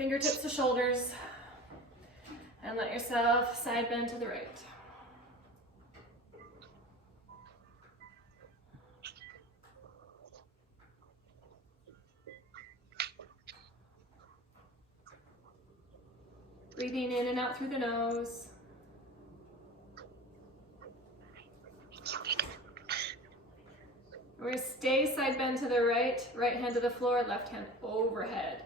Fingertips to shoulders, and let yourself side bend to the right. Breathing in and out through the nose. We're going to stay side bend to the right, right hand to the floor, left hand overhead.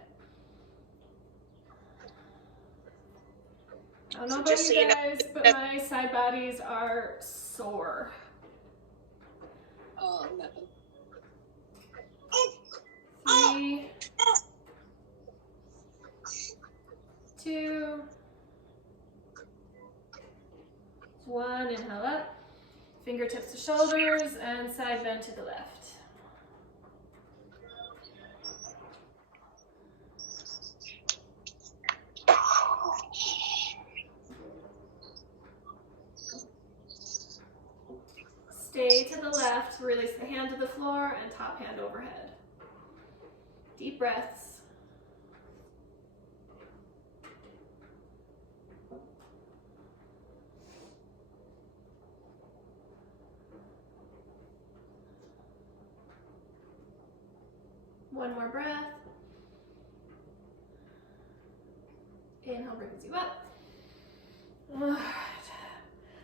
I don't know about you guys, but my side bodies are sore. Oh, nothing. 3, 2, 1, inhale up, fingertips to shoulders, and side bend to the left. Stay to the left, release the hand to the floor, and top hand overhead. Deep breaths. One more breath. Inhale brings you up. All right.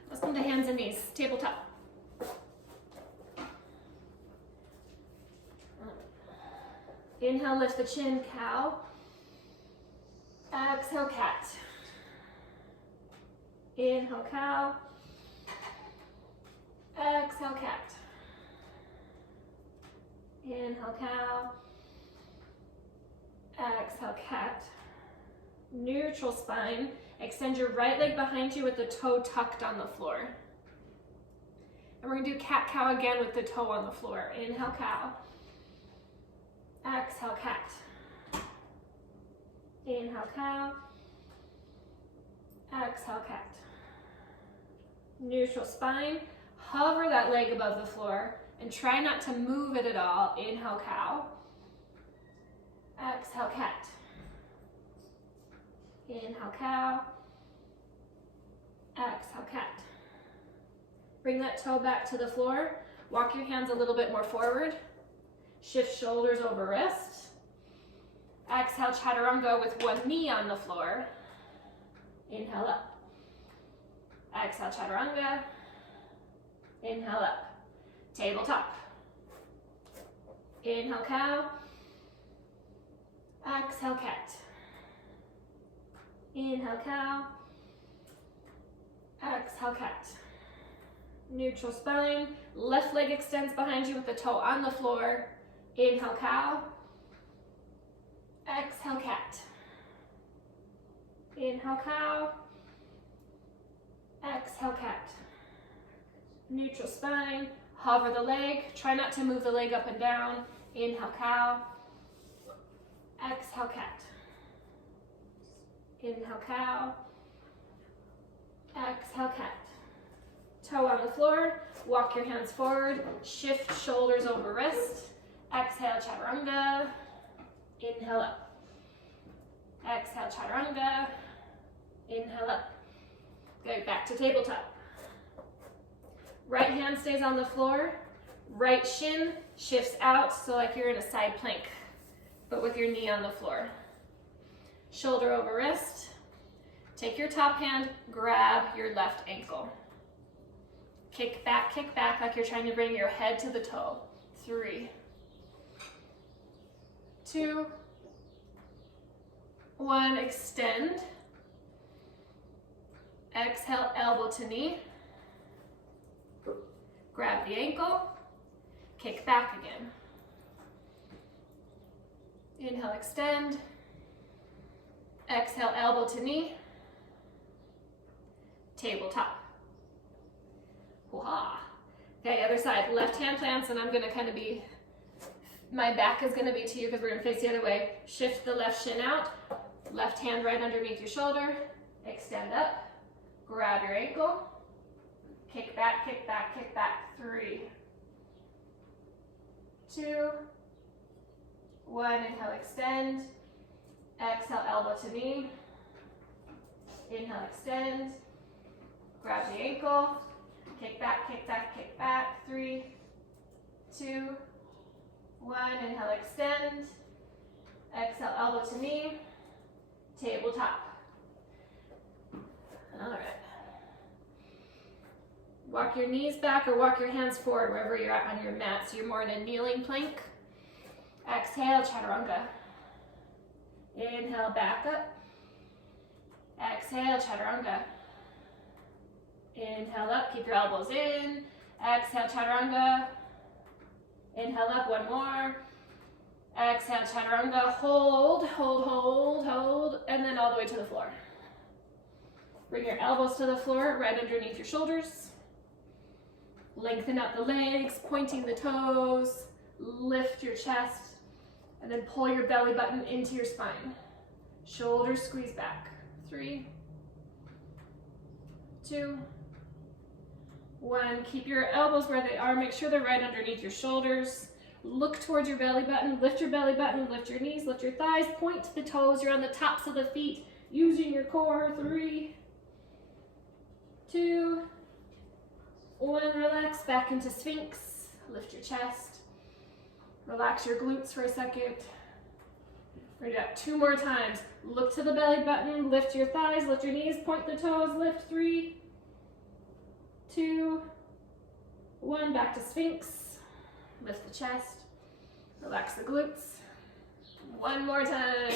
Let's come to hands and knees, tabletop. Inhale, lift the chin, cow. Exhale, cat. Inhale, cow. Exhale, cat. Inhale, cow. Exhale, cat. Neutral spine. Extend your right leg behind you with the toe tucked on the floor. And we're going to do cat-cow again with the toe on the floor. Inhale, cow. Exhale, cat. Inhale, cow. Exhale, cat. Neutral spine. Hover that leg above the floor and try not to move it at all. Inhale, cow. Exhale, cat. Inhale, cow. Exhale, cat. Bring that toe back to the floor. Walk your hands a little bit more forward. Shift shoulders over wrist. Exhale, chaturanga with one knee on the floor. Inhale up. Exhale, chaturanga. Inhale up. Tabletop. Inhale, cow. Exhale, cat. Inhale, cow. Exhale, cat. Neutral spine. Left leg extends behind you with the toe on the floor. Inhale, cow. Exhale, cat. Inhale, cow. Exhale, cat. Neutral spine. Hover the leg. Try not to move the leg up and down. Inhale, cow. Exhale, cat. Inhale, cow. Exhale, cat. Toe on the floor. Walk your hands forward. Shift shoulders over wrist. Exhale, chaturanga. Inhale up. Exhale, chaturanga. Inhale up. Good, back to tabletop. Right hand stays on the floor. Right shin shifts out, so like you're in a side plank, but with your knee on the floor. Shoulder over wrist. Take your top hand, grab your left ankle. Kick back like you're trying to bring your head to the toe. 3, 2, 1, extend. Exhale, elbow to knee. Grab the ankle, kick back again. Inhale, extend. Exhale, elbow to knee. Tabletop. Hoo-ha. Okay, other side. Left hand plants, and I'm gonna kind of be, my back is gonna be to you because we're gonna face the other way. Shift the left shin out. Left hand right underneath your shoulder. Extend up. Grab your ankle. Kick back, kick back, kick back. 3, 2, 1. Inhale, extend. Exhale, elbow elbow to knee. Inhale, extend. Grab the ankle. Kick back, kick back, kick back. 3, 2, 1. Inhale, extend. Exhale, elbow to knee. Tabletop. All right. Walk your knees back or walk your hands forward wherever you're at on your mat. So you're more in a kneeling plank. Exhale, chaturanga. Inhale, back up. Exhale, chaturanga. Inhale up, keep your elbows in. Exhale, chaturanga. Inhale up, one more. Exhale, chaturanga. Hold, hold, hold, hold, and then all the way to the floor. Bring your elbows to the floor, right underneath your shoulders. Lengthen out the legs, pointing the toes. Lift your chest, and then pull your belly button into your spine. Shoulders squeeze back. 3, 2, 1. Keep your elbows where they are. Make sure they're right underneath your shoulders. Look towards your belly button. Lift your belly button. Lift your knees. Lift your thighs. Point the toes. You're on the tops of the feet. Using your core. 3, 2, 1. Relax. Back into Sphinx. Lift your chest. Relax your glutes for a second. We're gonna do that 2 more times. Look to the belly button. Lift your thighs. Lift your knees. Point the toes. Lift. 3, 2, 1. Back to Sphinx. Lift the chest. Relax the glutes. 1 more time.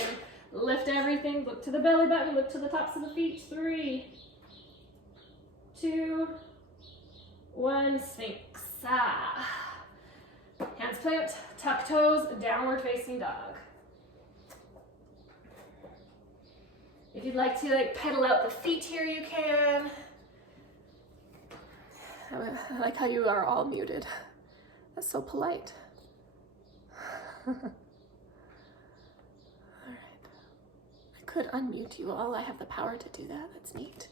Lift everything. Look to the belly button. Look to the tops of the feet. 3, 2, 1. Sphinx. Hands plant. Tuck toes. Downward facing dog. If you'd like to pedal out the feet here, you can. I like how you are all muted. That's so polite. All right. I could unmute you all. I have the power to do that. That's neat.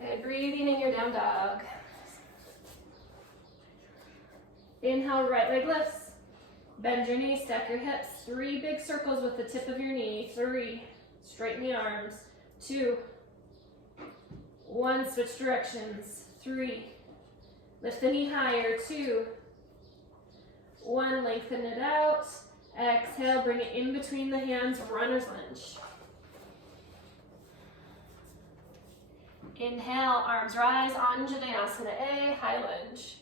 Okay, breathing in your down dog. Inhale, right leg lifts. Bend your knees, stack your hips. 3 big circles with the tip of your knee. 3, straighten the arms. 2, 1, switch directions. 3, lift the knee higher. 2, 1, lengthen it out. Exhale, bring it in between the hands, runner's lunge. Inhale, arms rise, Anjaneyasana A, high lunge.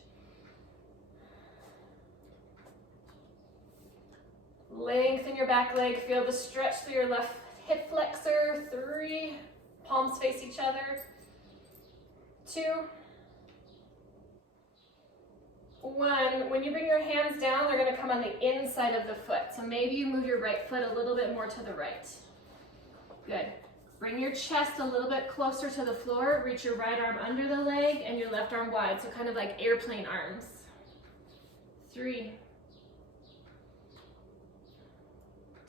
Lengthen your back leg, feel the stretch through your left hip flexor. 3, palms face each other. 2, 1. When you bring your hands down, they're going to come on the inside of the foot. So maybe you move your right foot a little bit more to the right. Good. Bring your chest a little bit closer to the floor. Reach your right arm under the leg and your left arm wide. So kind of like airplane arms. 3,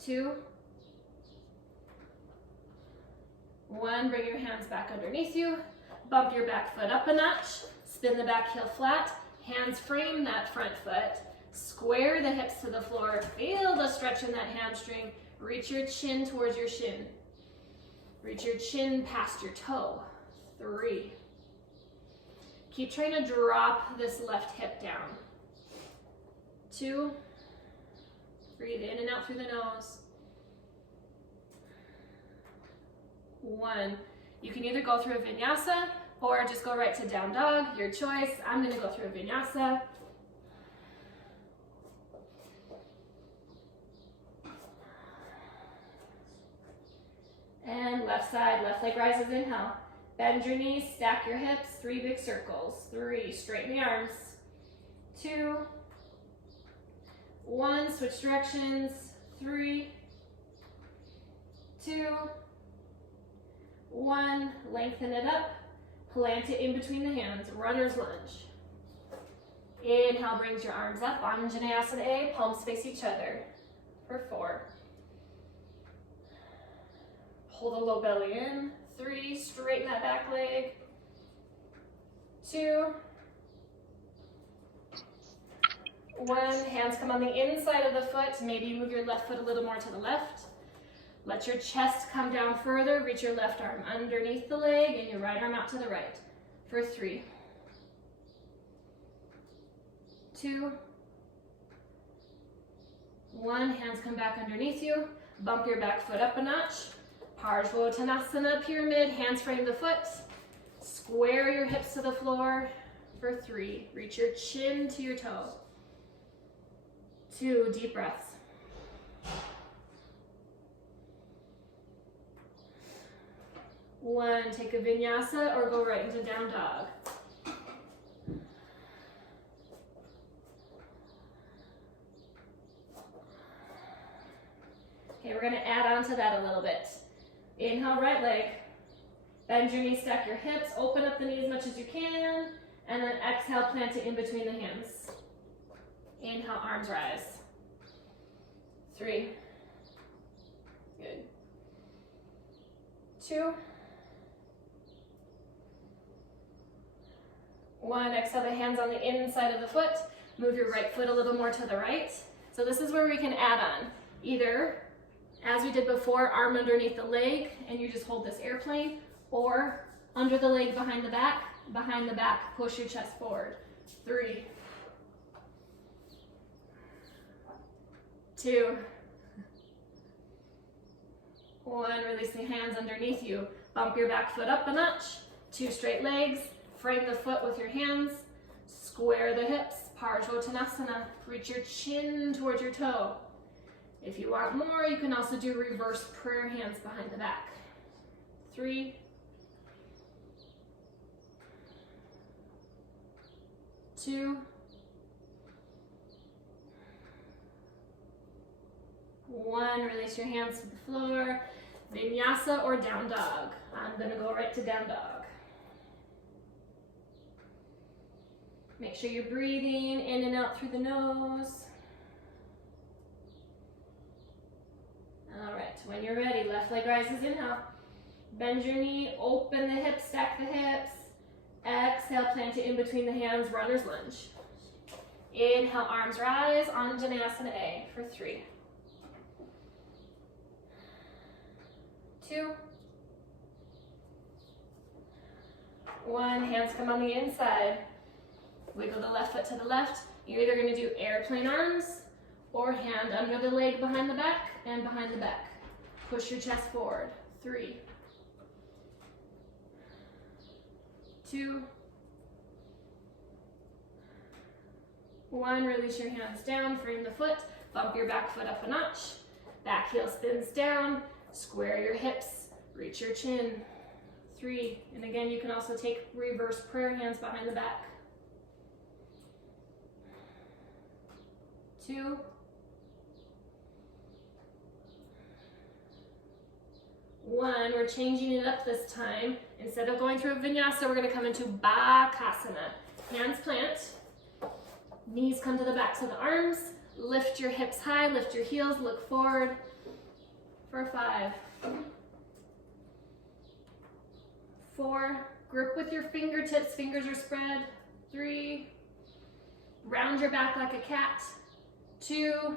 2, 1. Bring your hands back underneath you. Bump your back foot up a notch. Spin the back heel flat. Hands frame that front foot. Square the hips to the floor. Feel the stretch in that hamstring. Reach your chin towards your shin. Reach your chin past your toe. 3. Keep trying to drop this left hip down. 2. Breathe in and out through the nose. 1. You can either go through a vinyasa or just go right to down dog, your choice. I'm going to go through a vinyasa. And left side, left leg rises, inhale. Bend your knees, stack your hips, 3 big circles. 3, straighten the arms. 2, 1, switch directions. 3, 2, 1, lengthen it up. Plant it in between the hands, runner's lunge. Inhale brings your arms up, Anjaneyasana A, palms face each other for 4. Pull the low belly in. 3, straighten that back leg. 2, 1, hands come on the inside of the foot. Maybe you move your left foot a little more to the left. Let your chest come down further. Reach your left arm underneath the leg and your right arm out to the right. For 3, 2, 1. Hands come back underneath you. Bump your back foot up a notch. Parsvottanasana pyramid. Hands frame the foot. Square your hips to the floor. For 3. Reach your chin to your toe. 2. Deep breaths. 1. Take a vinyasa or go right into down dog. Okay, we're going to add on to that a little bit. Inhale, right leg. Bend your knees, stack your hips, open up the knee as much as you can, and then exhale, plant it in between the hands. Inhale, arms rise. 3. Good. 2. 1. Exhale the hands on the inside of the foot. Move your right foot a little more to the right. So this is where we can add on. Either, as we did before, arm underneath the leg, and you just hold this airplane, or under the leg, behind the back, push your chest forward. 3, 2, 1. Release the hands underneath you. Bump your back foot up a notch. 2 straight legs. Frame the foot with your hands. Square the hips. Parsvottanasana. Reach your chin towards your toe. If you want more, you can also do reverse prayer hands behind the back. 3, 2, 1. Release your hands to the floor. Vinyasa or down dog. I'm going to go right to down dog. Make sure you're breathing in and out through the nose. All right, when you're ready, left leg rises, inhale. Bend your knee, open the hips, stack the hips. Exhale, plant it in between the hands, runner's lunge. Inhale, arms rise, Anjaneyasana A for 3, 2, 1. Hands come on the inside. Wiggle the left foot to the left. You're either going to do airplane arms or hand under the leg behind the back and behind the back. Push your chest forward. 3, 2, 1. Release your hands down, frame the foot, bump your back foot up a notch. Back heel spins down, square your hips, reach your chin. 3, and again, you can also take reverse prayer hands behind the back. 2, 1. We're changing it up this time. Instead of going through a vinyasa, we're going to come into Bakasana. Hands plant, knees come to the backs of the arms, lift your hips high, lift your heels, look forward for 5, 4. Grip with your fingertips, fingers are spread. 3, round your back like a cat. 2,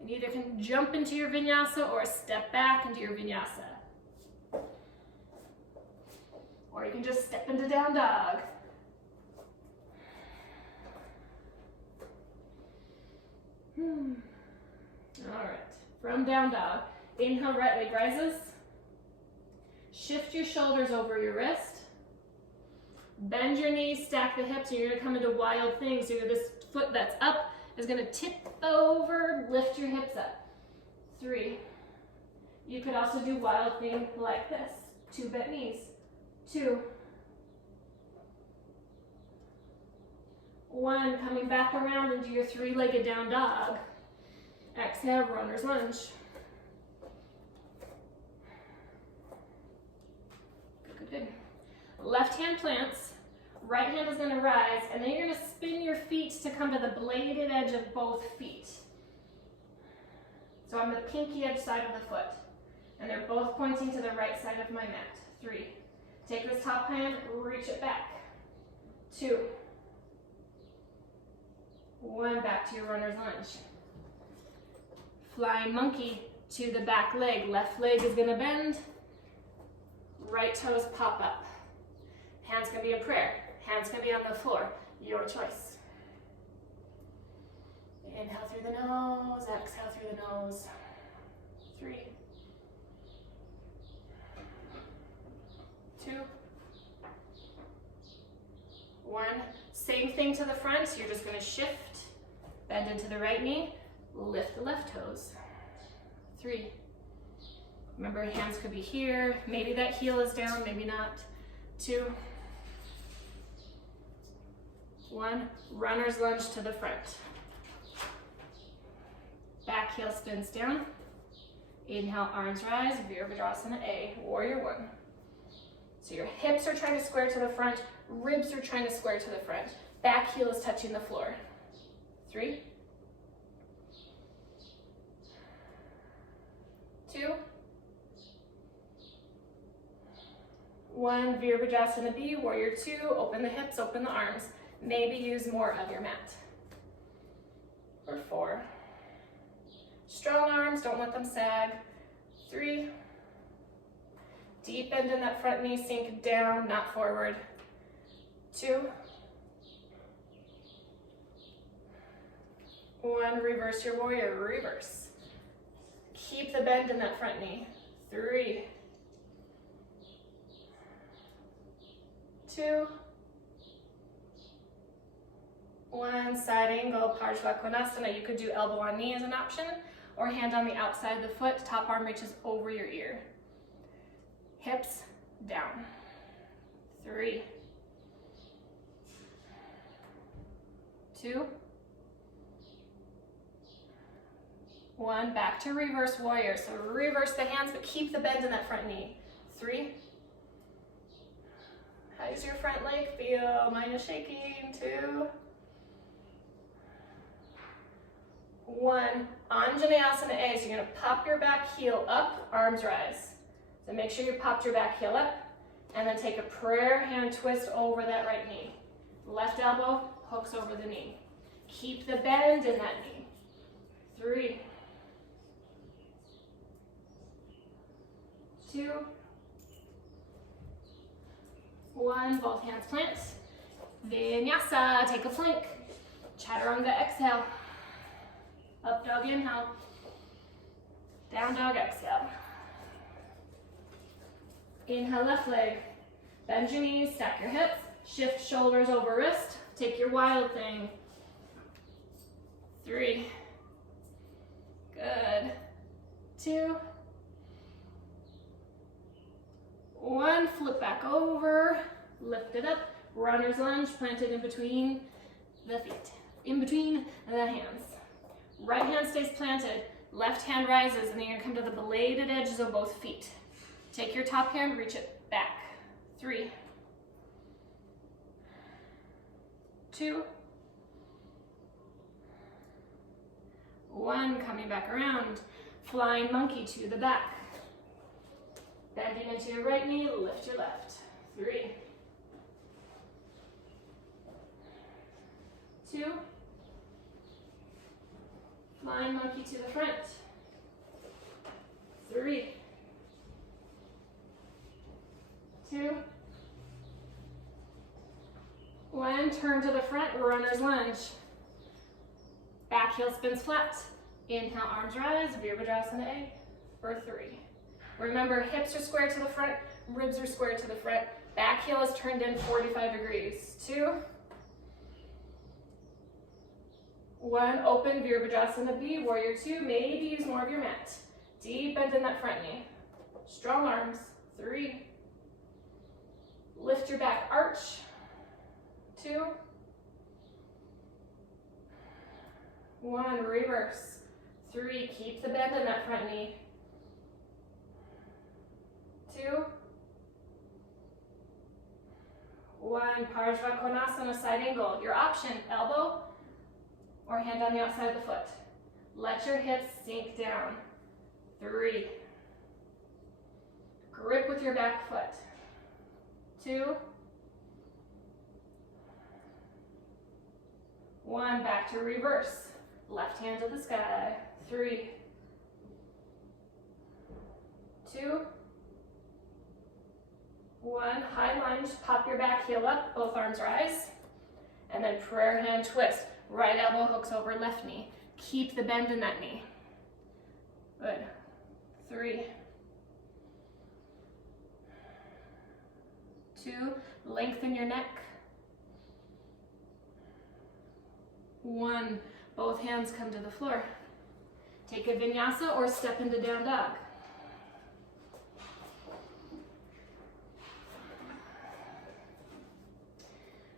and either can jump into your vinyasa or step back into your vinyasa. Or you can just step into down dog. All right, from down dog, inhale, right leg rises. Shift your shoulders over your wrist. Bend your knees, stack the hips, and you're gonna come into wild thing. So this foot that's up is gonna tip over, lift your hips up. 3. You could also do wild thing like this. 2 bent knees. 2, 1. Coming back around into your 3-legged down dog. Exhale, runner's lunge. Good, good. Left hand plants, right hand is going to rise, and then you're going to spin your feet to come to the bladed edge of both feet. So on the pinky edge side of the foot, and they're both pointing to the right side of my mat. 3. Take this top hand, reach it back. 2, 1. Back to your runner's lunge. Flying monkey. to the back leg. Left leg is gonna bend, right toes pop up. Hands can be in prayer, hands can be on the floor, your choice. Inhale through the nose, exhale through the nose. 3, 2, 1. Same thing to the front, you're just gonna shift, bend into the right knee, lift the left toes. 3. Remember, hands could be here, maybe that heel is down, maybe not. 2, 1. Runner's lunge to the front. Back heel spins down. Inhale, arms rise, Virabhadrasana A, warrior 1. So your hips are trying to square to the front, ribs are trying to square to the front. Back heel is touching the floor. 3, 2, 1. Virabhadrasana B, warrior 2. Open the hips, open the arms. Maybe use more of your mat. Or 4. Strong arms, don't let them sag. 3. Deep bend in that front knee, sink down, not forward. 2. 1. Reverse your warrior, reverse. Keep the bend in that front knee. 3, 2, 1. Side angle, Parsvakonasana. You could do elbow on knee as an option, or hand on the outside of the foot, top arm reaches over your ear. Hips down. 3, 2, 1. Back to reverse warrior. So reverse the hands, but keep the bend in that front knee. 3. How does your front leg feel? Mine is shaking. 2, 1. Anjaneyasana A. So you're gonna pop your back heel up, arms rise. So make sure you popped your back heel up, and then take a prayer hand twist over that right knee. Left elbow hooks over the knee. Keep the bend in that knee. 3, 2, 1. Both hands plant. Vinyasa, take a plank. Chaturanga, exhale. Up dog, inhale. Down dog, exhale. Inhale, left leg. Bend your knees, stack your hips. Shift shoulders over wrist. Take your wild thing. 3. Good. 2, 1. Flip back over. Lift it up. Runner's lunge, planted in between the feet. In between the hands. Right hand stays planted. Left hand rises, and then you're gonna come to the bladed edges of both feet. Take your top hand, reach it back. 3, 2, 1. Coming back around. Flying monkey to the back. Bending into your right knee, lift your left. 3, 2. Flying monkey to the front. 3, 2, 1. Turn to the front, runner's lunge. Back heel spins flat. Inhale, arms rise, Virabhadrasana A, or 3. Remember, hips are square to the front, ribs are square to the front. Back heel is turned in 45 degrees. 2, 1. Open, Virabhadrasana B, warrior 2. Maybe use more of your mat. Deep bend in that front knee. Strong arms. 3. Lift your back arch. 2, 1. Reverse. 3. Keep the bend in that front knee. 2, 1. Parsvakonasana, side angle. Your option, elbow or hand on the outside of the foot. Let your hips sink down. 3. Grip with your back foot. 2, 1. Back to reverse. Left hand to the sky. 3, lunge, pop your back heel up, both arms rise, and then prayer hand twist. Right elbow hooks over left knee. Keep the bend in that knee. Good. 3, 2, lengthen your neck. 1, both hands come to the floor. Take a vinyasa or step into down dog.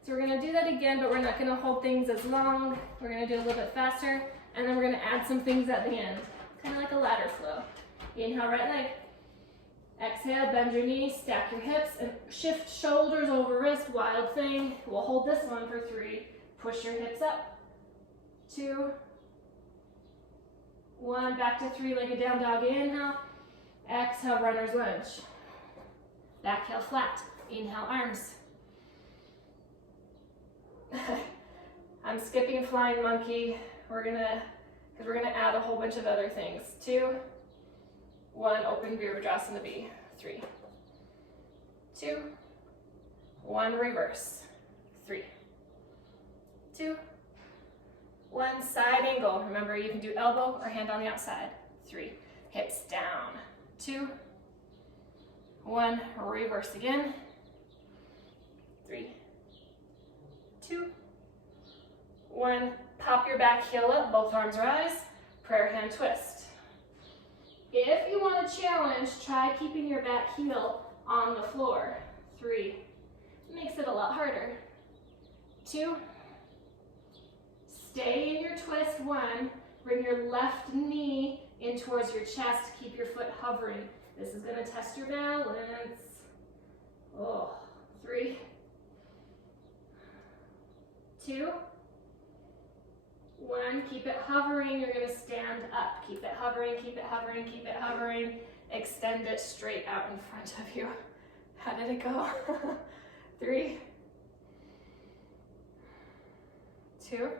So we're gonna do that again, but we're not gonna hold things as long. We're gonna do it a little bit faster, and then we're gonna add some things at the end, kind of like a ladder flow. Inhale, right leg. Exhale, bend your knees, stack your hips, and shift shoulders over wrist, wild thing. We'll hold this one for 3. Push your hips up. 2, 1, back to 3-legged down dog, inhale. Exhale, runner's lunge. Back heel flat, inhale, arms. I'm skipping flying monkey. Because we're gonna add a whole bunch of other things. 2, 1, open Virabhadrasana B. 3, 2, 1, reverse. 3, 2, 1, side angle. Remember, you can do elbow or hand on the outside. 3, hips down. 2, 1, reverse again. 3, 2, 1, pop your back heel up, both arms rise, prayer hand twist. If you want a challenge, try keeping your back heel on the floor. 3, makes it a lot harder. 2, stay in your twist. 1, bring your left knee in towards your chest, keep your foot hovering. This is gonna test your balance. 3, 2, 1, keep it hovering. You're gonna stand up. Keep it hovering, keep it hovering, keep it hovering. Extend it straight out in front of you. How did it go? 3, 2,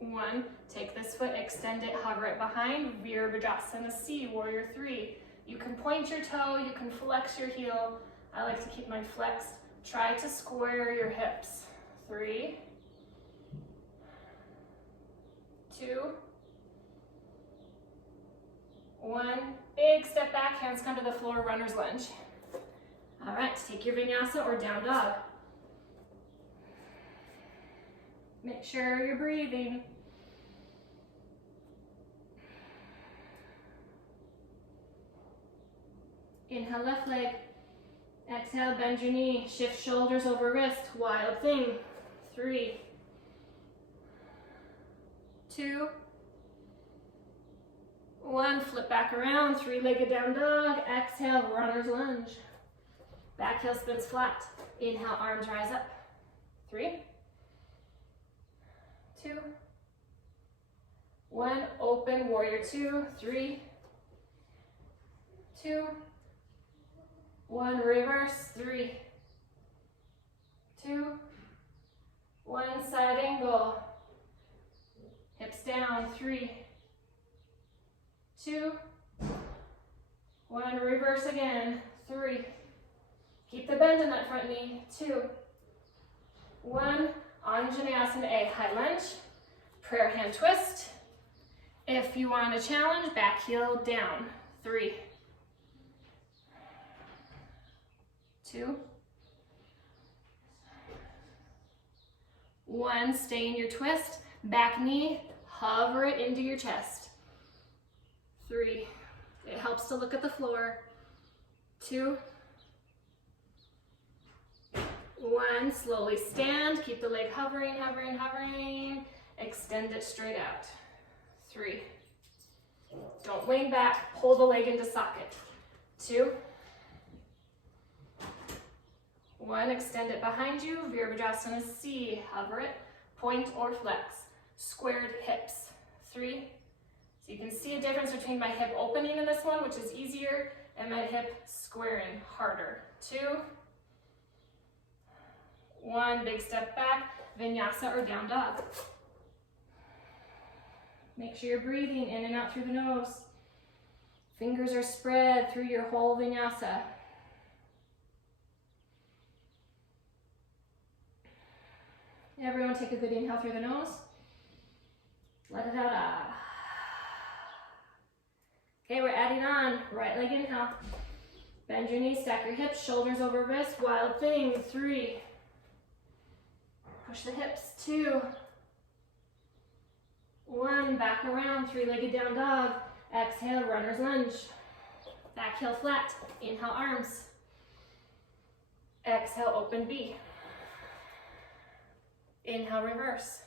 1, take this foot, extend it, hover it behind, Virabhadrasana C, warrior 3. You can point your toe, you can flex your heel. I like to keep mine flexed. Try to square your hips. 3, 2, 1, big step back, hands come to the floor, runner's lunge. All right, take your vinyasa or down dog. Make sure you're breathing. Inhale, left leg. Exhale, bend your knee. Shift shoulders over wrist. Wild thing. 3, 2, 1. Flip back around. 3-legged down dog. Exhale, runner's lunge. Back heel spins flat. Inhale, arms rise up. 3, 2, 1. Open, warrior 2. 3, 2, 1. Reverse. 3, 2, 1. Side angle. Hips down. 3, 2, 1. Reverse again. 3. Keep the bend in that front knee. 2, 1. Anjaneyasana A, high lunge, prayer hand twist. If you want a challenge, back heel down. 3, 2, 1. Stay in your twist. Back knee, hover it into your chest. 3. It helps to look at the floor. 2, 1. Slowly stand. Keep the leg hovering, hovering, hovering. Extend it straight out. 3. Don't lean back. Pull the leg into socket. 2, 1. Extend it behind you. Virabhadrasana C. Hover it. Point or flex. Squared hips. 3. So you can see a difference between my hip opening in this one, which is easier, and my hip squaring harder. 2, 1. Big step back. Vinyasa or down dog. Make sure you're breathing in and out through the nose. Fingers are spread through your whole vinyasa. Everyone take a good inhale through the nose. Let it out. Okay, we're adding on. Right leg inhale. Bend your knees, stack your hips, shoulders over wrists. Wild thing. 3. Push the hips. 2. 1. Back around. 3-legged down dog. Exhale, runner's lunge. Back heel flat. Inhale, arms. Exhale, open B. Inhale, reverse.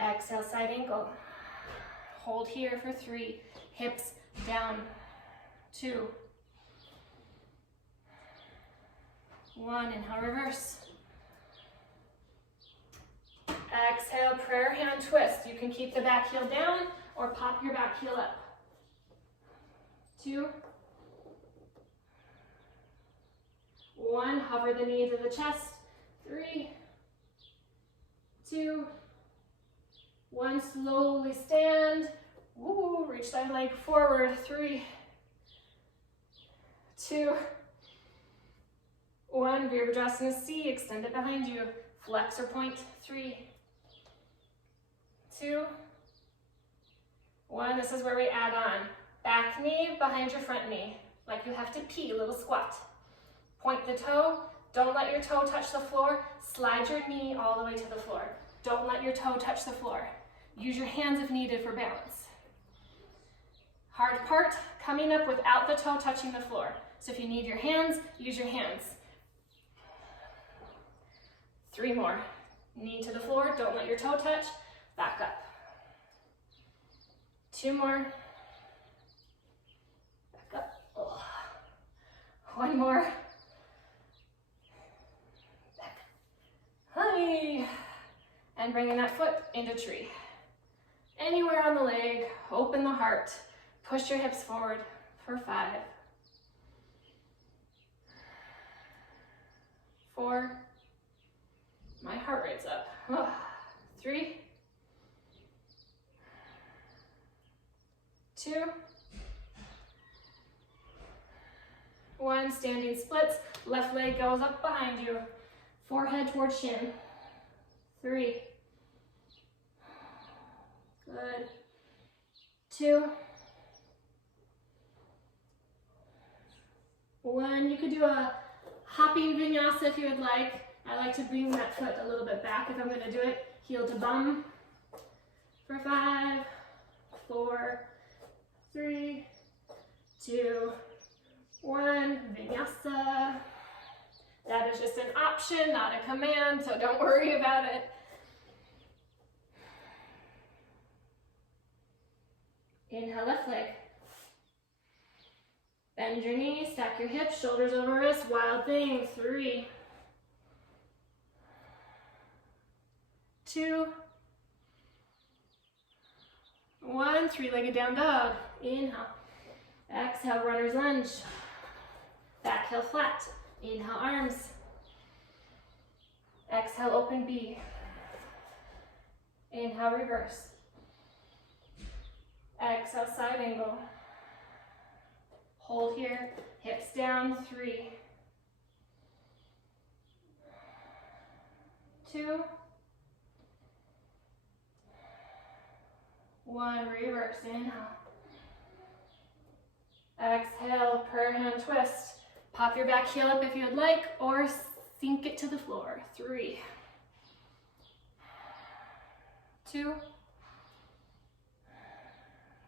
Exhale, side ankle. Hold here for 3. Hips down. 2. 1. Inhale, reverse. Exhale, prayer hand twist. You can keep the back heel down or pop your back heel up. 2. 1. Hover the knee to the chest. 3. 2. 1. Slowly stand. Woo, reach that leg forward. 3. 2. 1. Virabhadrasana C. Extend it behind you. Flex or point. 3. 2. 1. This is where we add on. Back knee behind your front knee. Like you have to pee, little squat. Point the toe. Don't let your toe touch the floor. Slide your knee all the way to the floor. Don't let your toe touch the floor. Use your hands if needed for balance. Hard part, coming up without the toe touching the floor. So if you need your hands, use your hands. 3 more. Knee to the floor, don't let your toe touch. Back up. 2 more. Back up. Oh. 1 more. Back. Hi. And bringing that foot into tree. Anywhere on the leg, open the heart. Push your hips forward for 5. 4. My heart rate's up. 3. 2. 1. Standing splits. Left leg goes up behind you. Forehead towards shin. 3. Good. 2. 1. You could do a hopping vinyasa if you would like. I like to bring that foot a little bit back if I'm going to do it. Heel to bum for 5, 4, 3, 2, 1. Vinyasa. That is just an option, not a command, so don't worry about it. Inhale, left leg. Bend your knees, stack your hips, shoulders over wrists. Wild thing. 3, 2, 1. 3-legged down dog. Inhale. Exhale, runner's lunge. Back heel flat. Inhale, arms. Exhale, open B. Inhale, reverse. Exhale, side angle. Hold here, hips down. 3, 2, 1. Reverse. Inhale. Exhale, prayer hand twist. Pop your back heel up if you would like, or sink it to the floor. 3, 2,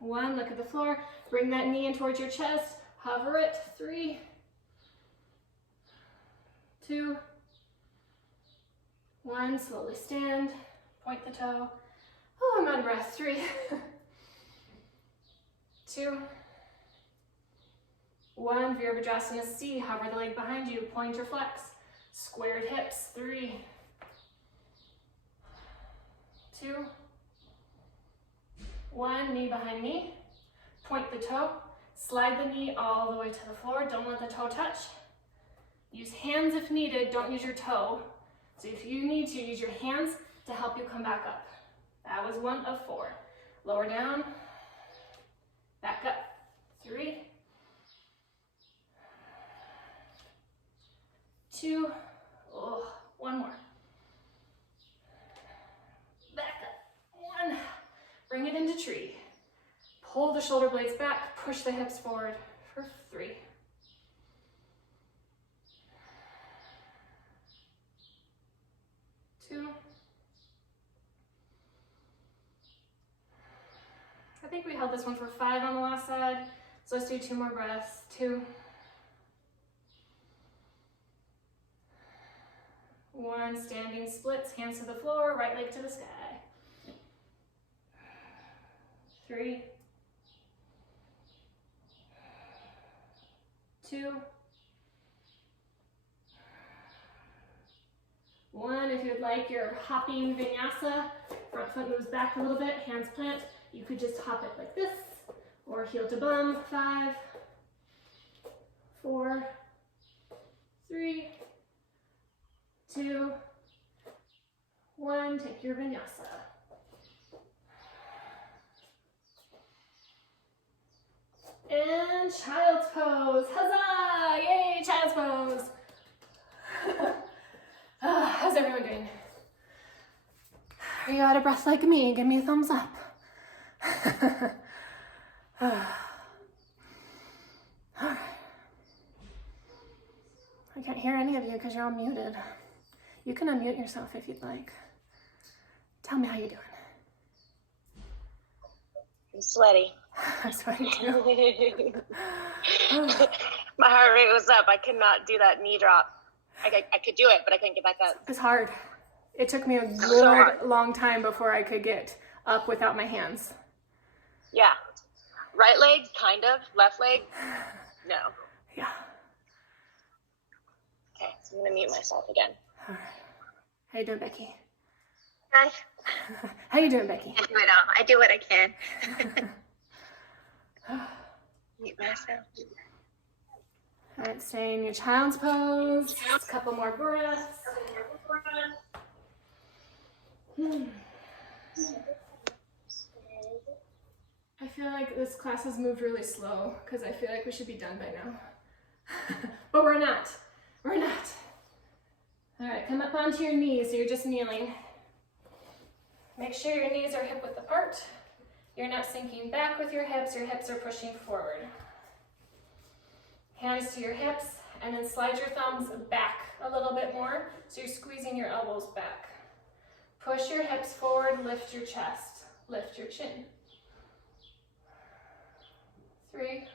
1. Look at the floor. Bring that knee in towards your chest. Hover it. 3, 2, 1. Slowly stand. Point the toe. Oh, I'm on breath. 3, 2, 1. Virabhadrasana C. Hover the leg behind you. Point or flex. Squared hips. 3, 2, 1. Knee behind knee. Point the toe. Slide the knee all the way to the floor. Don't let the toe touch. Use hands if needed. Don't use your toe. So if you need to, use your hands to help you come back up. That was 1 of 4. Lower down. Back up. 3, 2. Oh, 1 more. Bring it into tree. Pull the shoulder blades back, push the hips forward for 3. 2. I think we held this one for 5 on the last side, so let's do 2 more breaths. 2. 1, standing splits, hands to the floor, right leg to the sky. 3. 2. 1, if you'd like your hopping vinyasa, front foot moves back a little bit, hands plant, you could just hop it like this, or heel to bum. 5, 4, 3, 2, 1, take your vinyasa. And child's pose, huzzah, yay, child's pose. How's everyone doing? Are you out of breath like me? Give me a thumbs up. Alright. I can't hear any of you because you're all muted. You can unmute yourself if you'd like. Tell me how you're doing. I'm sweaty. I'm sweaty too. My heart rate was up. I could not do that knee drop. I could do it, but I couldn't get back up. It's hard. It took me a good long time before I could get up without my hands. Yeah. Right leg, kind of. Left leg, no. Yeah. Okay, so I'm going to mute myself again. All right. How you doing, Becky? Hi. How you doing, Becky? I do it all. I do what I can. Mute myself. All right, stay in your child's pose. Just a couple more breaths. I feel like this class has moved really slow because I feel like we should be done by now. But we're not. We're not. All right, come up onto your knees. So you're just kneeling. Make sure your knees are hip width apart. You're not sinking back with your hips are pushing forward. Hands to your hips, and then slide your thumbs back a little bit more, so you're squeezing your elbows back. Push your hips forward, lift your chest, lift your chin. 3,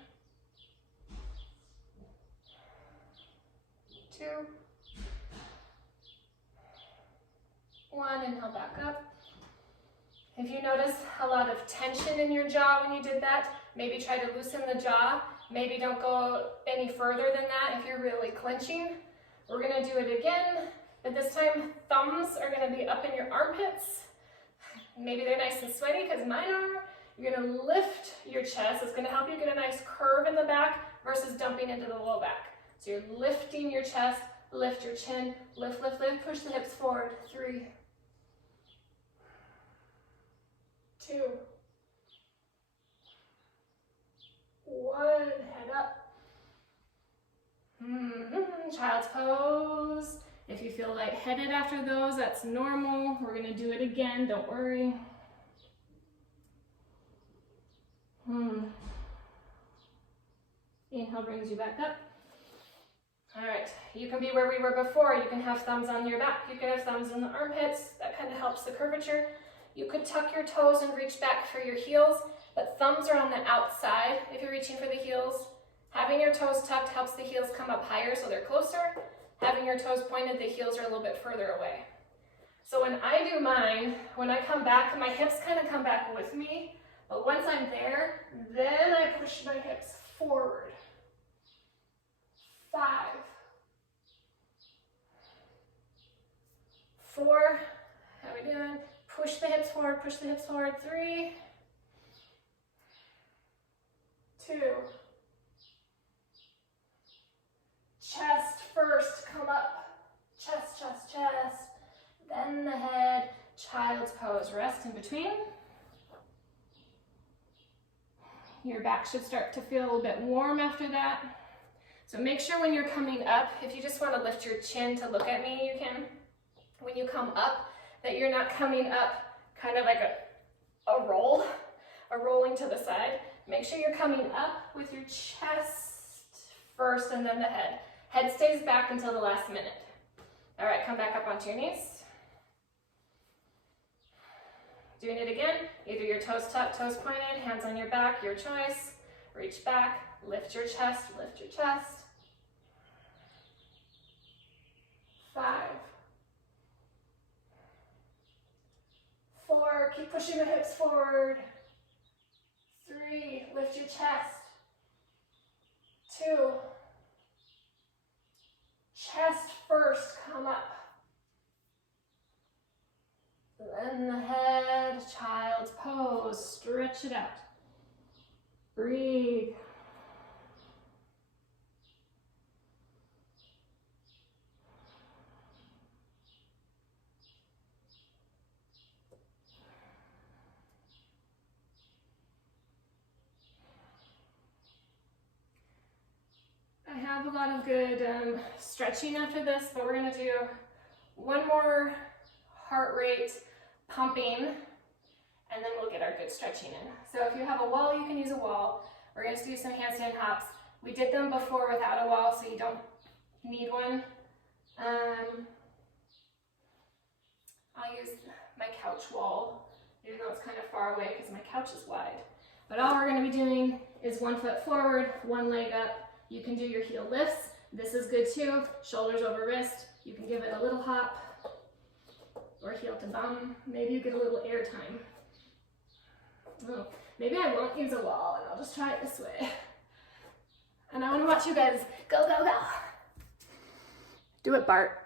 2, 1, inhale back up. If you notice a lot of tension in your jaw when you did that, maybe try to loosen the jaw. Maybe don't go any further than that if you're really clenching. We're gonna do it again, but this time thumbs are gonna be up in your armpits. Maybe they're nice and sweaty because mine are. You're gonna lift your chest. It's gonna help you get a nice curve in the back versus dumping into the low back. So you're lifting your chest, lift your chin, lift, lift, lift, push the hips forward. 3, 2, 1, head up. Child's pose. If you feel lightheaded after those, that's normal. We're gonna do it again, don't worry. Inhale brings you back up. All right, you can be where we were before. You can have thumbs on your back. You can have thumbs in the armpits. That kind of helps the curvature. You could tuck your toes and reach back for your heels, but thumbs are on the outside if you're reaching for the heels. Having your toes tucked helps the heels come up higher so they're closer. Having your toes pointed, the heels are a little bit further away. So when I do mine, when I come back, my hips kind of come back with me, but once I'm there, then I push my hips forward. 5, 4, how are we doing? Push the hips forward, push the hips forward. 3, 2, chest first, come up, chest, chest, chest, then the head, child's pose, rest in between. Your back should start to feel a little bit warm after that. So make sure when you're coming up, if you just want to lift your chin to look at me, you can. When you come up, that you're not coming up kind of like a roll, a rolling to the side. Make sure you're coming up with your chest first and then the head. Head stays back until the last minute. All right, come back up onto your knees. Doing it again, either your toes tucked, toes pointed, hands on your back, your choice. Reach back, lift your chest, lift your chest. 5, 4, keep pushing the hips forward. 3, lift your chest. 2, chest first, come up. Then the head, child's pose, stretch it out. Breathe. I have a lot of good stretching after this, but we're going to do one more heart rate pumping, and then we'll get our good stretching in. So if you have a wall, you can use a wall. We're going to do some handstand hops. We did them before without a wall, so you don't need one. I'll use my couch wall, even though it's kind of far away because my couch is wide. But all we're going to be doing is 1 foot forward, 1 leg up. You can do your heel lifts. This is good too. Shoulders over wrist. You can give it a little hop or heel to bum. Maybe you get a little air time. Oh, maybe I won't use a wall and I'll just try it this way. And I want to watch you guys go, go, go. Do it, Bart.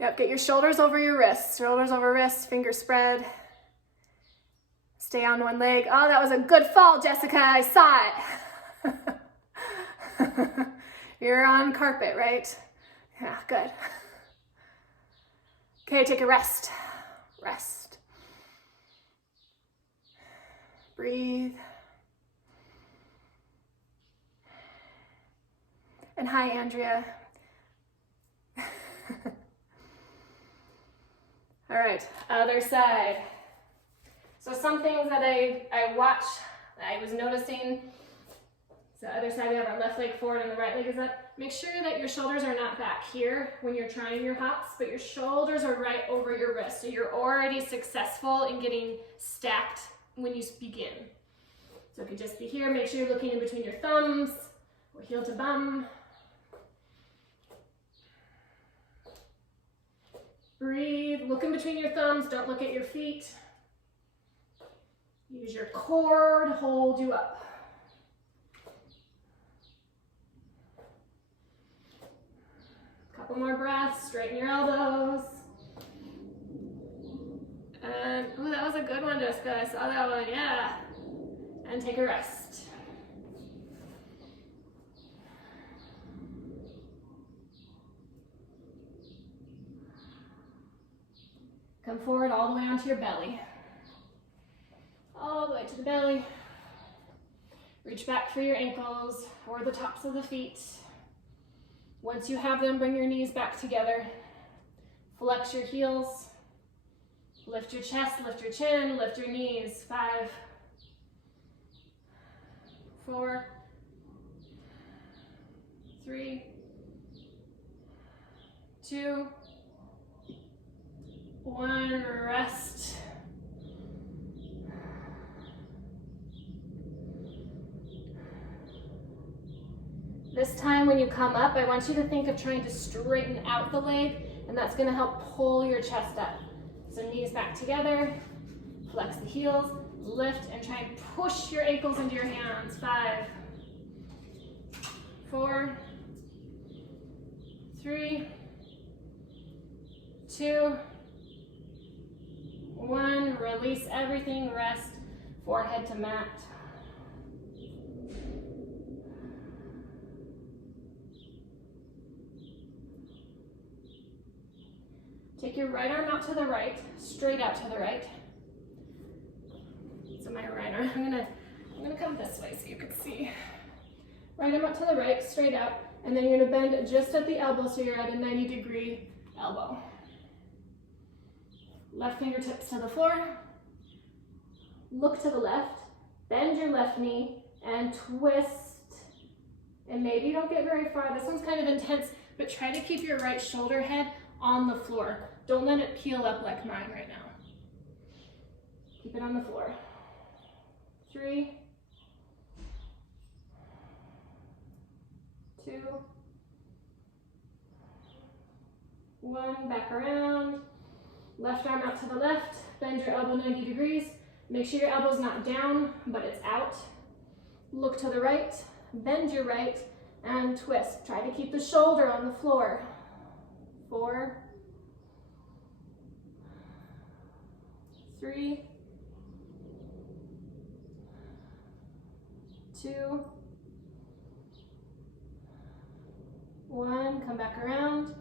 Yep, get your shoulders over your wrists. Shoulders over wrists, fingers spread. Stay on 1 leg. Oh, that was a good fall, Jessica. I saw it. You're on carpet, right? Yeah, good. Okay, take a rest. Rest. Breathe. And hi, Andrea. All right, other side. So some things that I watch, I was noticing, so other side we have our left leg forward and the right leg is up. Make sure that your shoulders are not back here when you're trying your hops, but your shoulders are right over your wrist. So you're already successful in getting stacked when you begin. So it could just be here. Make sure you're looking in between your thumbs or heel to bum. Breathe, look in between your thumbs, don't look at your feet. Use your core to hold you up. Couple more breaths, straighten your elbows. And, ooh, that was a good one, Jessica, I saw that one, yeah. And take a rest. Come forward all the way onto your belly. All the way to the belly. Reach back for your ankles or the tops of the feet. Once you have them, bring your knees back together. Flex your heels. Lift your chest, lift your chin, lift your knees. 5, 4, 3, 2, 1, rest. This time when you come up, I want you to think of trying to straighten out the leg, and that's going to help pull your chest up. So knees back together, flex the heels, lift, and try and push your ankles into your hands. 5, 4, 3, 2, 1. Release everything, rest, forehead to mat. Take your right arm out to the right, straight out to the right. So my right arm, I'm gonna come this way so you can see. Right arm out to the right, straight out, and then you're gonna bend just at the elbow so you're at a 90-degree elbow. Left fingertips to the floor. Look to the left. Bend your left knee and twist. And maybe you don't get very far. This one's kind of intense, but try to keep your right shoulder head on the floor. Don't let it peel up like mine right now. Keep it on the floor. 3, 2, 1, back around. Left arm out to the left. Bend your elbow 90 degrees. Make sure your elbow's not down, but it's out. Look to the right. Bend your right and twist. Try to keep the shoulder on the floor. 4, 3, 2, 1. Come back around.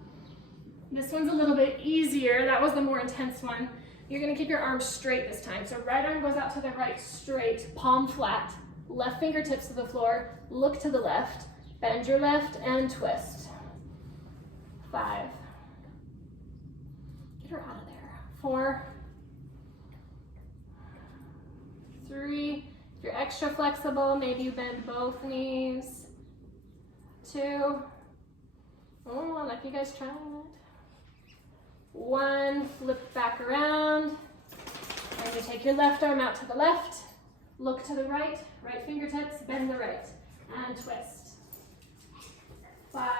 This one's a little bit easier. That was the more intense one. You're gonna keep your arms straight this time. So right arm goes out to the right, straight, palm flat. Left fingertips to the floor. Look to the left. Bend your left and twist. 5. Get her out of there. 4, 3. If you're extra flexible, maybe you bend both knees. 2. Oh, I like you guys trying it. 1, flip back around. And you take your left arm out to the left. Look to the right, right fingertips, bend the right, and twist. 5,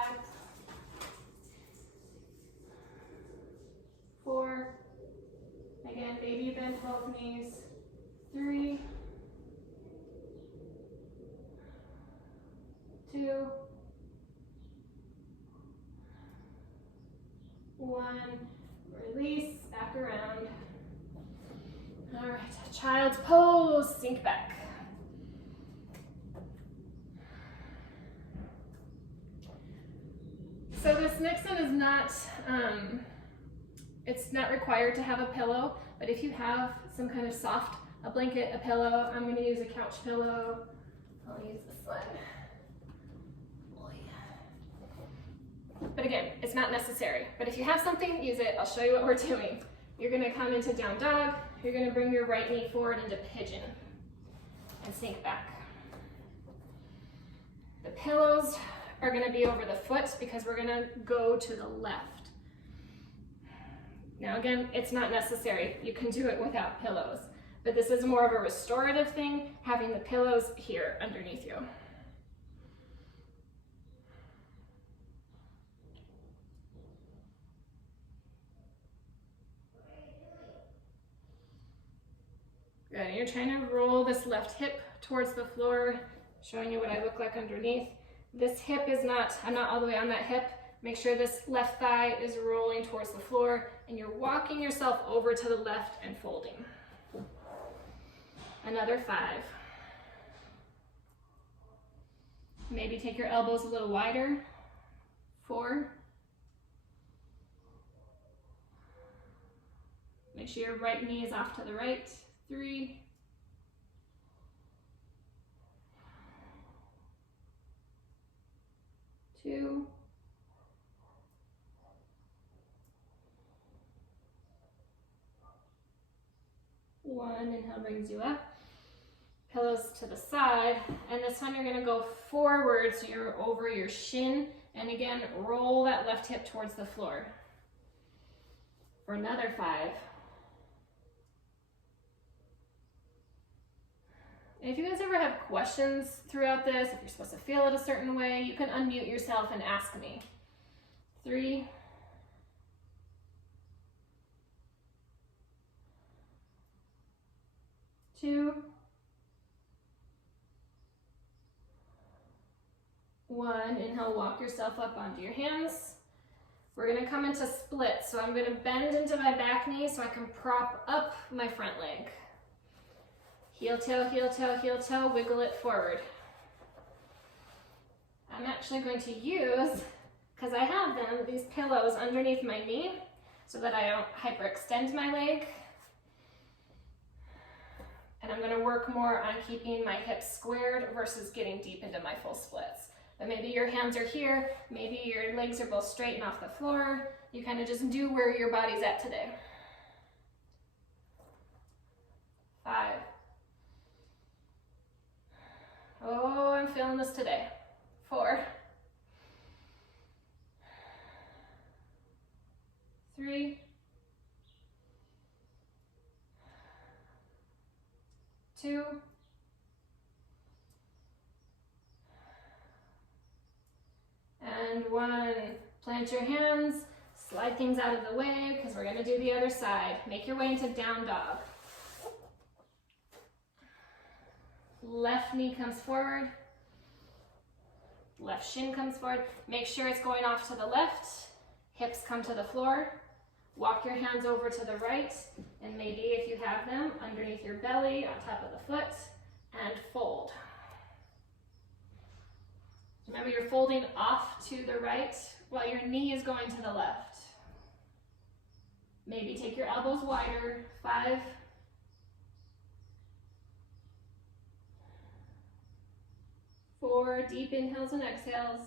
4. Again, maybe you bend both knees. 3, 2, 1. Release, back around. All right, child's pose, sink back. So this next one is not, it's not required to have a pillow, but if you have some kind of soft, a blanket, a pillow, I'm gonna use a couch pillow. I'll use this one. But again, it's not necessary. But if you have something, use it. I'll show you what we're doing. You're gonna come into down dog. You're gonna bring your right knee forward into pigeon and sink back. The pillows are gonna be over the foot because we're gonna go to the left. Now again, it's not necessary. You can do it without pillows. But this is more of a restorative thing, having the pillows here underneath you. Good, and you're trying to roll this left hip towards the floor, showing you what I look like underneath. This hip is not, I'm not all the way on that hip. Make sure this left thigh is rolling towards the floor and you're walking yourself over to the left and folding. Another 5. Maybe take your elbows a little wider. 4. Make sure your right knee is off to the right. 3. 2. 1. Inhale brings you up. Pillows to the side, and this time you're going to go forward so you're over your shin, and again roll that left hip towards the floor for another 5. And if you guys ever have questions throughout this, if you're supposed to feel it a certain way, you can unmute yourself and ask me. 3, 2, 1. Inhale, walk yourself up onto your hands. We're going to come into split, so I'm going to bend into my back knee so I can prop up my front leg. Heel toe, heel toe, heel toe, wiggle it forward. I'm actually going to use, because I have them, these pillows underneath my knee so that I don't hyperextend my leg. And I'm going to work more on keeping my hips squared versus getting deep into my full splits. But maybe your hands are here, maybe your legs are both straight and off the floor. You kind of just do where your body's at today. this today. 4, 3, 2, and 1. Plant your hands, slide things out of the way because we're going to do the other side. Make your way into down dog. Left knee comes forward, left shin comes forward. Make sure it's going off to the left, hips come to the floor. Walk your hands over to the right, and maybe if you have them, underneath your belly, on top of the foot, and fold. Remember, you're folding off to the right while your knee is going to the left. Maybe take your elbows wider. 5, 4, deep inhales and exhales.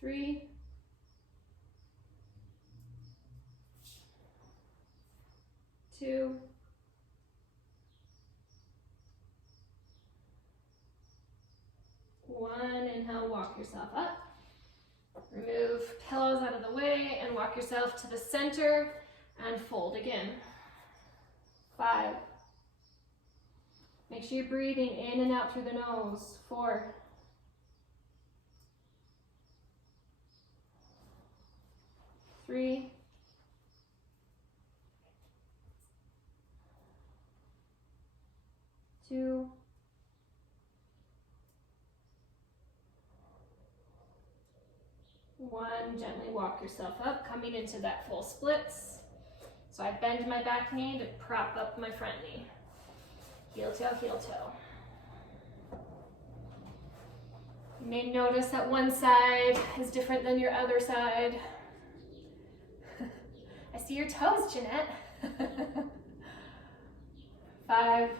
3, 2, 1. Inhale, walk yourself up. Remove pillows out of the way and walk yourself to the center and fold again. 5. Make sure you're breathing in and out through the nose. 4, 3, 2, 1. Gently walk yourself up, coming into that full splits. So I bend my back knee to prop up my front knee. Heel toe, heel toe. You may notice that one side is different than your other side. I see your toes, Jeanette. 5.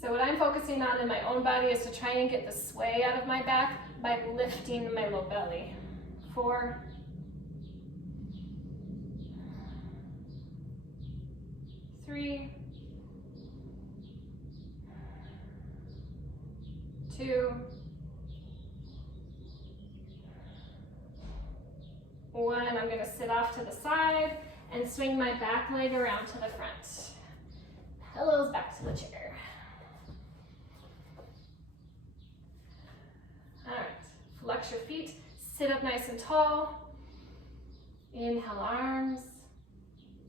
So what I'm focusing on in my own body is to try and get the sway out of my back by lifting my low belly. 4, 3, 2, 1. I'm going to sit off to the side and swing my back leg around to the front. Pillows back to the chair. All right, flex your feet, sit up nice and tall. Inhale, arms.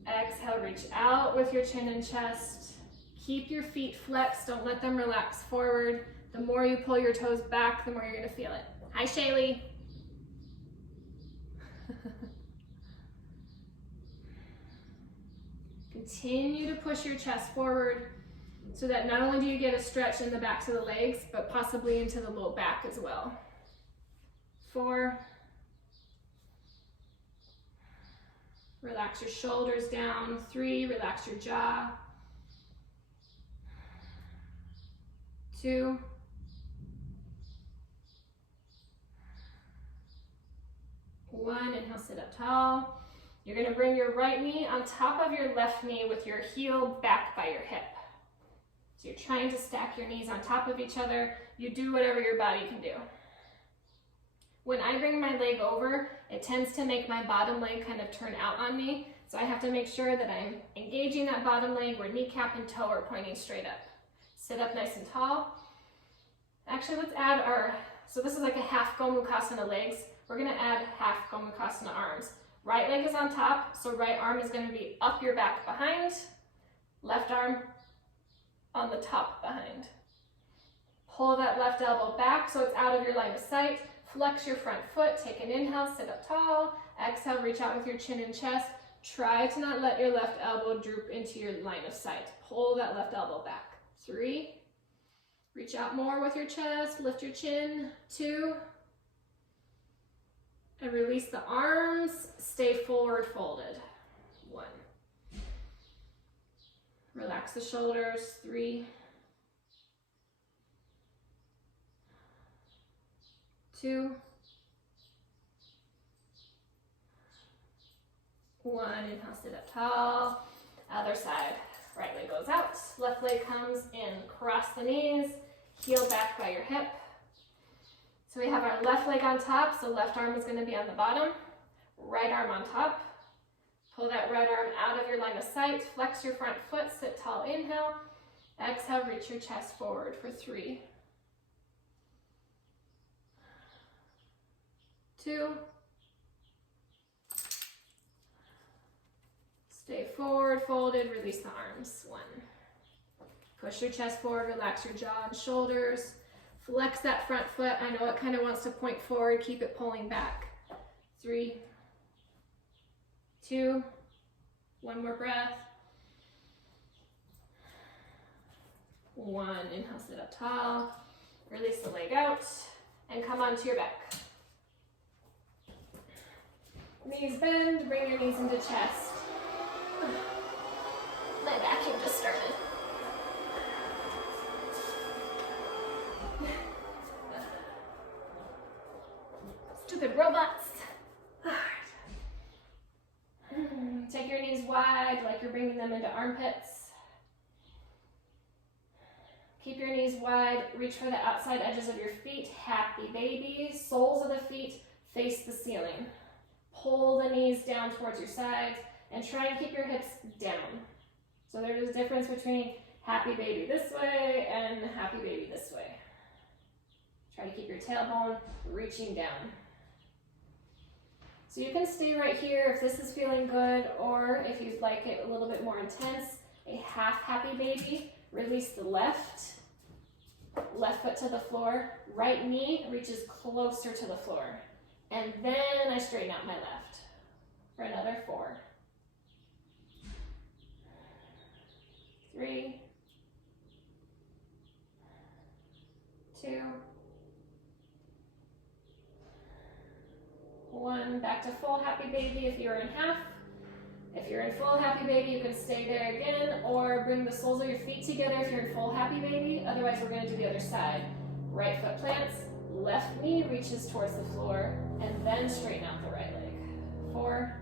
Exhale, reach out with your chin and chest. Keep your feet flexed, don't let them relax forward. The more you pull your toes back, the more you're gonna feel it. Hi, Shaylee. Continue to push your chest forward so that not only do you get a stretch in the backs of the legs, but possibly into the low back as well. 4, relax your shoulders down. 3, relax your jaw. 2, 1, inhale, sit up tall. You're gonna bring your right knee on top of your left knee with your heel back by your hip. So you're trying to stack your knees on top of each other. You do whatever your body can do. When I bring my leg over, it tends to make my bottom leg kind of turn out on me. So I have to make sure that I'm engaging that bottom leg where kneecap and toe are pointing straight up. Sit up nice and tall. Actually, let's add so this is like a half Gomukhasana legs. We're gonna add half Gomukhasana arms. Right leg is on top, so right arm is gonna be up your back behind. Left arm on the top behind. Pull that left elbow back so it's out of your line of sight. Flex your front foot, take an inhale, sit up tall. Exhale, reach out with your chin and chest. Try to not let your left elbow droop into your line of sight. Pull that left elbow back. 3, reach out more with your chest, lift your chin. 2, and release the arms, stay forward folded. 1. Relax the shoulders. 3, 2, 1. Inhale, sit up tall. Other side. Right leg goes out, left leg comes in, cross the knees, heel back by your hip. So we have our left leg on top, so left arm is going to be on the bottom, right arm on top. Pull that right arm out of your line of sight, flex your front foot, sit tall, inhale. Exhale, reach your chest forward for 3, 2, stay forward, folded, release the arms, 1. Push your chest forward, relax your jaw and shoulders. Flex that front foot. I know it kind of wants to point forward, keep it pulling back. 3, 2, 1 more breath. 1, inhale, sit up tall. Release the leg out and come onto your back. Knees bend, bring your knees into chest. My vacuum just started. Stupid robots. Take your knees wide like you're bringing them into armpits. Keep your knees wide, reach for the outside edges of your feet, happy baby. Soles of the feet face the ceiling. Pull the knees down towards your sides and try and keep your hips down. So there's a difference between happy baby this way and happy baby this way. Try to keep your tailbone reaching down. So you can stay right here if this is feeling good, or if you'd like it a little bit more intense, a half happy baby. Release the left foot to the floor, right knee reaches closer to the floor, and then I straighten out my left for another 4, 3, 2, 1. Back to full happy baby if you're in half. If you're in full happy baby, you can stay there again, or bring the soles of your feet together if you're in full happy baby. Otherwise, we're going to do the other side. Right foot plants, left knee reaches towards the floor, and then straighten out the right leg. 4,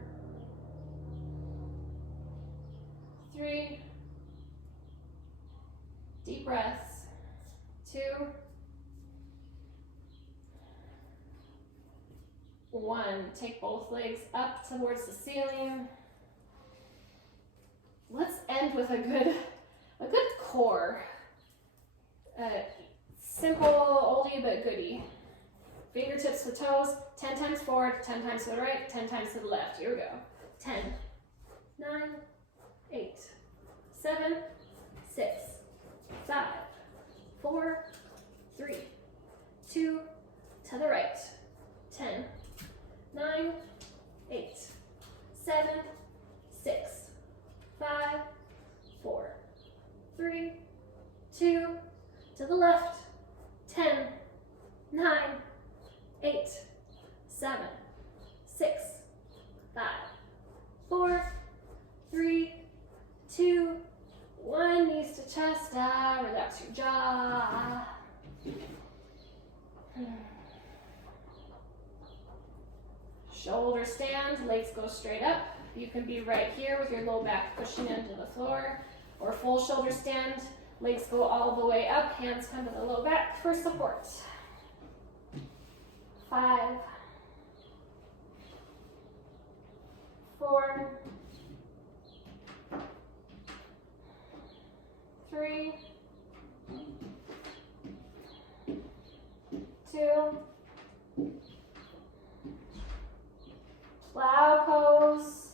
3, deep breaths. 2, 1. Take both legs up towards the ceiling. Let's end with a good core. Simple, oldie but goodie. Fingertips to toes, 10 times forward, 10 times to the right, 10 times to the left. Here we go. 10, 9, 8, 7, 6, 5, 4, 3, 2, to the right. 10, 9, 8, 7, 6, 5, 4, 3, 2, to the left. 10, 9, 8, 7, 6, 5, 4, 3, 2, 1. Knees to chest. Relax your jaw. Shoulder stand, legs go straight up. You can be right here with your low back pushing into the floor, or full shoulder stand, legs go all the way up, hands come to the low back for support. 5, 4, 3, 2, plow pose.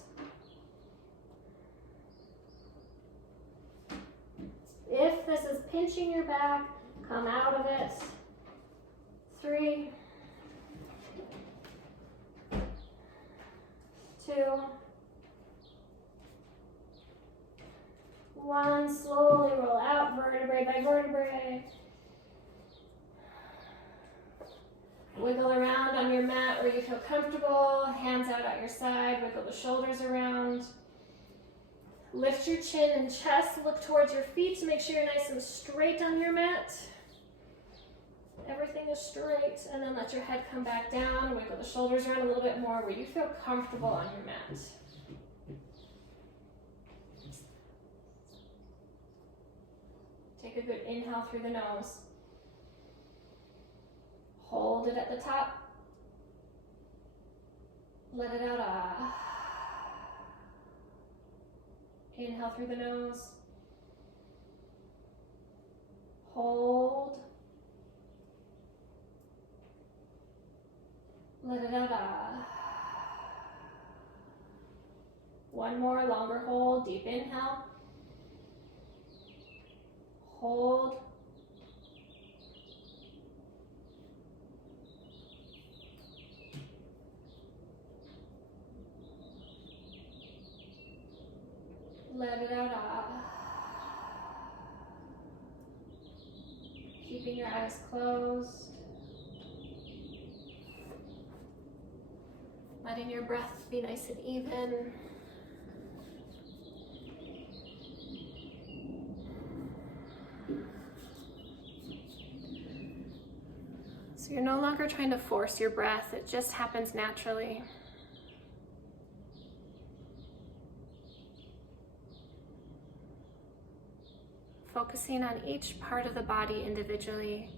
If this is pinching your back, come out of it. 3, 2, 1. Slowly roll out, vertebrae by vertebrae. Wiggle around on your mat where you feel comfortable. Hands out at your side. Wiggle the shoulders around. Lift your chin and chest. Look towards your feet to make sure you're nice and straight on your mat. Everything is straight. And then let your head come back down. Wiggle the shoulders around a little bit more where you feel comfortable on your mat. a good inhale through the nose. Hold it at the top. Let it out. Inhale through the nose. Hold. Let it out. One more, longer hold, deep inhale. Hold. Let it out. Keeping your eyes closed. Letting your breath be nice and even. So you're no longer trying to force your breath, it just happens naturally. Focusing on each part of the body individually.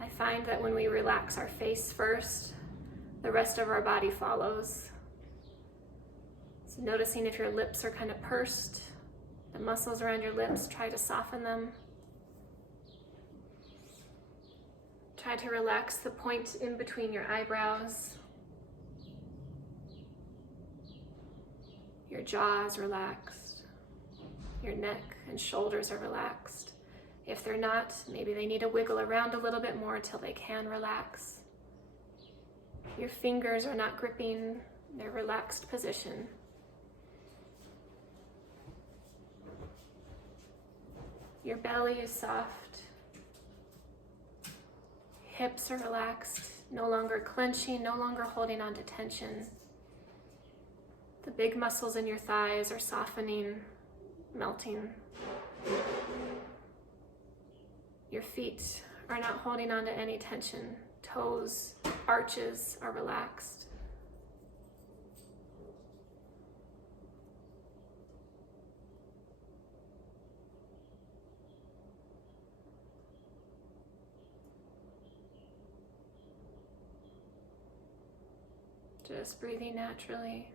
I find that when we relax our face first, the rest of our body follows. So noticing if your lips are kind of pursed, the muscles around your lips, try to soften them. Try to relax the point in between your eyebrows. Your jaw is relaxed. Your neck and shoulders are relaxed. If they're not, maybe they need to wiggle around a little bit more till they can relax. Your fingers are not gripping their relaxed position. Your belly is soft. Hips are relaxed, no longer clenching, no longer holding on to tension. The big muscles in your thighs are softening, melting. Your feet are not holding on to any tension. Toes, arches are relaxed. Just breathing naturally.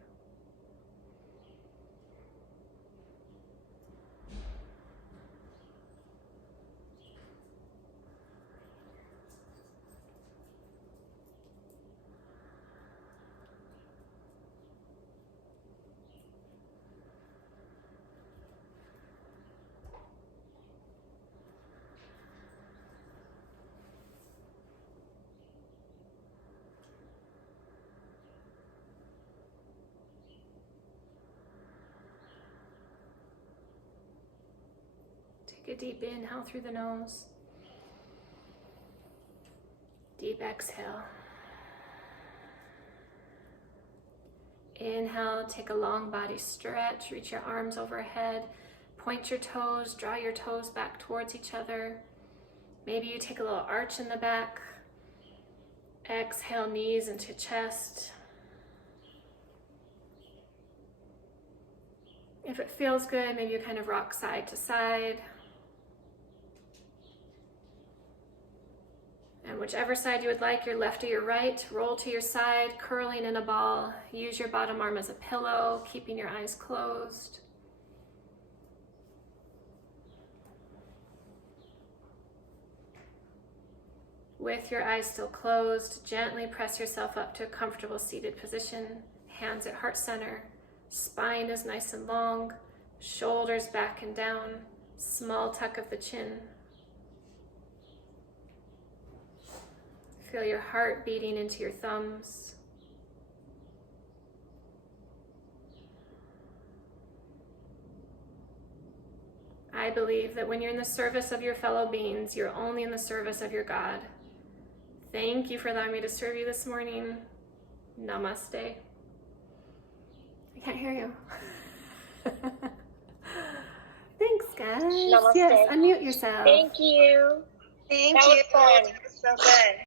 Take a deep inhale through the nose. Deep exhale. Inhale, take a long body stretch, reach your arms overhead, point your toes, draw your toes back towards each other. Maybe you take a little arch in the back. Exhale, knees into chest. If it feels good, maybe you kind of rock side to side. And whichever side you would like, your left or your right, roll to your side, curling in a ball. Use your bottom arm as a pillow, keeping your eyes closed. With your eyes still closed, gently press yourself up to a comfortable seated position. Hands at heart center. Spine is nice and long. Shoulders back and down. Small tuck of the chin. Feel your heart beating into your thumbs. I believe that when you're in the service of your fellow beings, you're only in the service of your God. Thank you for allowing me to serve you this morning. Namaste. I can't hear you. Thanks, guys. Namaste. Yes, unmute yourself. Thank you. Thank That you. was fun. So good.